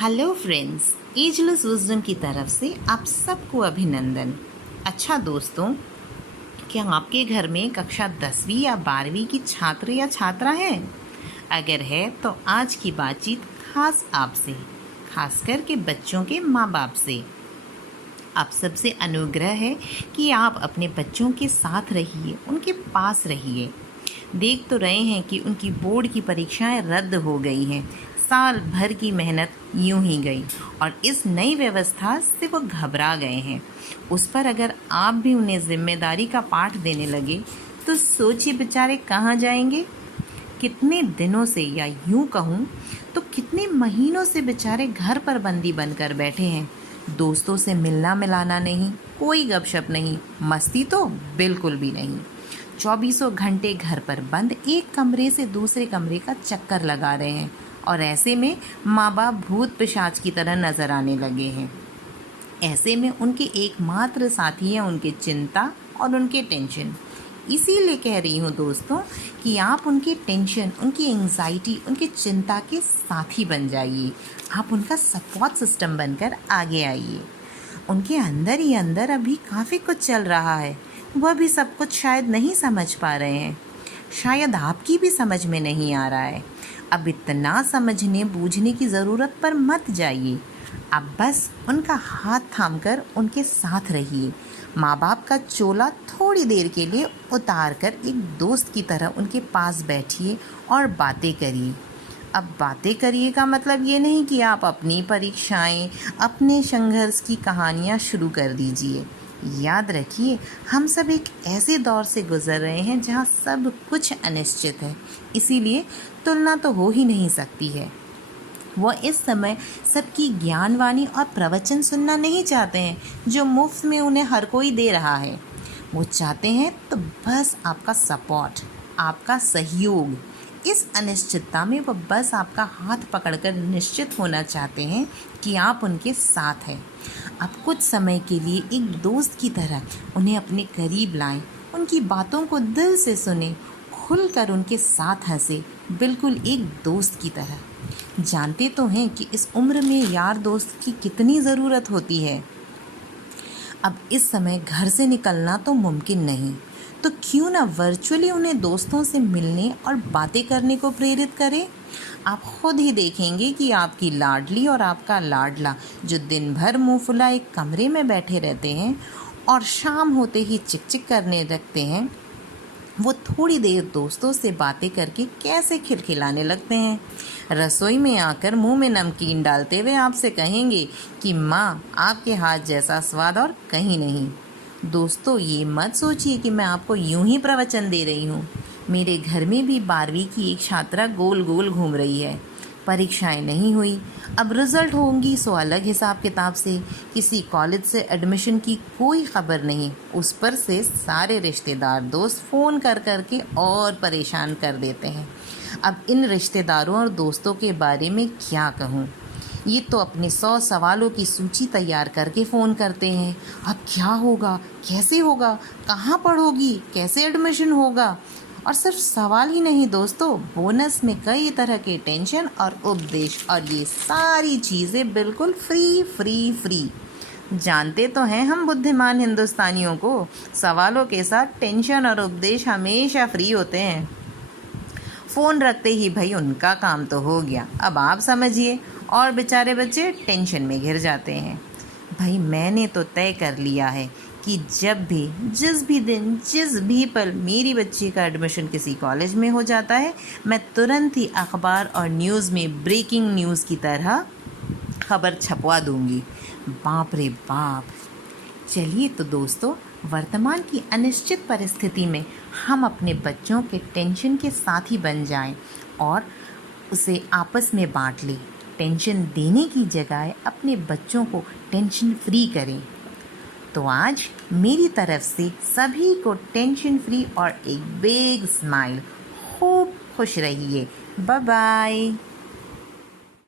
Hello friends, ageless wisdom की तरफ से आप सबको अभिनंदन। अच्छा दोस्तों, क्या आपके घर में कक्षा 10वीं या 12वीं की छात्र या छात्रा है? अगर है तो आज की बातचीत खास आपसे, खासकर के बच्चों के माँ बाप से। आप सबसे अनुग्रह है कि आप अपने बच्चों के साथ रहिए, उनके पास रहिए। देख तो रहे हैं कि उनकी बोर्ड की परीक्षाएं रद्द हो गई हैं। साल भर की मेहनत यूं ही गई और इस नई व्यवस्था से वो घबरा गए हैं। उस पर अगर आप भी उन्हें जिम्मेदारी का पाठ देने लगे तो सोचिए बेचारे कहाँ जाएंगे। कितने दिनों से, या यूं कहूँ तो कितने महीनों से बेचारे घर पर बंदी बनकर बैठे हैं। दोस्तों से मिलना मिलाना नहीं, कोई गपशप नहीं, मस्ती तो बिल्कुल भी नहीं। 24 घंटे घर पर बंद, एक कमरे से दूसरे कमरे का चक्कर लगा रहे हैं और ऐसे में माँ बाप भूत पिशाच की तरह नज़र आने लगे हैं। ऐसे में उनके एकमात्र साथी हैं उनकी चिंता और उनके टेंशन। इसीलिए कह रही हूँ दोस्तों कि आप उनकी टेंशन, उनकी एंजाइटी, उनकी चिंता के साथी बन जाइए। आप उनका सपोर्ट सिस्टम बनकर आगे आइए। उनके अंदर ही अंदर अभी काफ़ी कुछ चल रहा है, वह भी सब कुछ शायद नहीं समझ पा रहे हैं। शायद आपकी भी समझ में नहीं आ रहा है। अब इतना समझने बूझने की ज़रूरत पर मत जाइए। अब बस उनका हाथ थामकर उनके साथ रहिए। माँ बाप का चोला थोड़ी देर के लिए उतार कर एक दोस्त की तरह उनके पास बैठिए और बातें करिए। अब बातें करिए का मतलब ये नहीं कि आप अपनी परीक्षाएं, अपने संघर्ष की कहानियाँ शुरू कर दीजिए। याद रखिए, हम सब एक ऐसे दौर से गुजर रहे हैं जहाँ सब कुछ अनिश्चित है, इसीलिए तुलना तो हो ही नहीं सकती है। वो इस समय सबकी ज्ञानवाणी और प्रवचन सुनना नहीं चाहते हैं जो मुफ्त में उन्हें हर कोई दे रहा है। वो चाहते हैं तो बस आपका सपोर्ट, आपका सहयोग। इस अनिश्चितता में वो बस आपका हाथ पकड़कर निश्चित होना चाहते हैं कि आप उनके साथ हैं। आप कुछ समय के लिए एक दोस्त की तरह उन्हें अपने करीब लाएं, उनकी बातों को दिल से सुने, खुलकर उनके साथ हंसे, बिल्कुल एक दोस्त की तरह। जानते तो हैं कि इस उम्र में यार दोस्त की कितनी ज़रूरत होती है। अब इस समय घर से निकलना तो मुमकिन नहीं, तो क्यों ना वर्चुअली उन्हें दोस्तों से मिलने और बातें करने को प्रेरित करें। आप खुद ही देखेंगे कि आपकी लाडली और आपका लाडला जो दिन भर मुँह फुला एक कमरे में बैठे रहते हैं और शाम होते ही चिकचिक करने लगते हैं, वो थोड़ी देर दोस्तों से बातें करके कैसे खिलखिलाने लगते हैं। रसोई में आकर मुंह में नमकीन डालते हुए आपसे कहेंगे कि माँ, आपके हाथ जैसा स्वाद और कहीं नहीं। दोस्तों, ये मत सोचिए कि मैं आपको यूं ही प्रवचन दे रही हूँ। मेरे घर में भी 12वीं की एक छात्रा गोल गोल घूम रही है। परीक्षाएं नहीं हुई, अब रिज़ल्ट होंगी सो अलग हिसाब किताब से। किसी कॉलेज से एडमिशन की कोई खबर नहीं। उस पर से सारे रिश्तेदार दोस्त फ़ोन कर कर के और परेशान कर देते हैं। अब इन रिश्तेदारों और दोस्तों के बारे में क्या कहूँ। ये तो अपने 100 सवालों की सूची तैयार करके फ़ोन करते हैं। अब क्या होगा, कैसे होगा, कहाँ पढ़ोगी, कैसे एडमिशन होगा। और सिर्फ सवाल ही नहीं दोस्तों, बोनस में कई तरह के टेंशन और उपदेश, और ये सारी चीज़ें बिल्कुल फ्री फ्री फ्री। जानते तो हैं हम बुद्धिमान हिंदुस्तानियों को, सवालों के साथ टेंशन और उपदेश हमेशा फ्री होते हैं। फ़ोन रखते ही भाई उनका काम तो हो गया, अब आप समझिए, और बेचारे बच्चे टेंशन में घिर जाते हैं। भाई मैंने तो तय कर लिया है कि जब भी, जिस भी दिन, जिस भी पल मेरी बच्ची का एडमिशन किसी कॉलेज में हो जाता है, मैं तुरंत ही अखबार और न्यूज़ में ब्रेकिंग न्यूज़ की तरह खबर छपवा दूंगी। बाप रे बाप। चलिए तो दोस्तों, वर्तमान की अनिश्चित परिस्थिति में हम अपने बच्चों के टेंशन के साथी बन जाएं और उसे आपस में बांट लें। टेंशन देने की जगह अपने बच्चों को टेंशन फ्री करें। तो आज मेरी तरफ से सभी को टेंशन फ्री और एक बिग स्माइल। खूब खुश रहिए। Bye bye.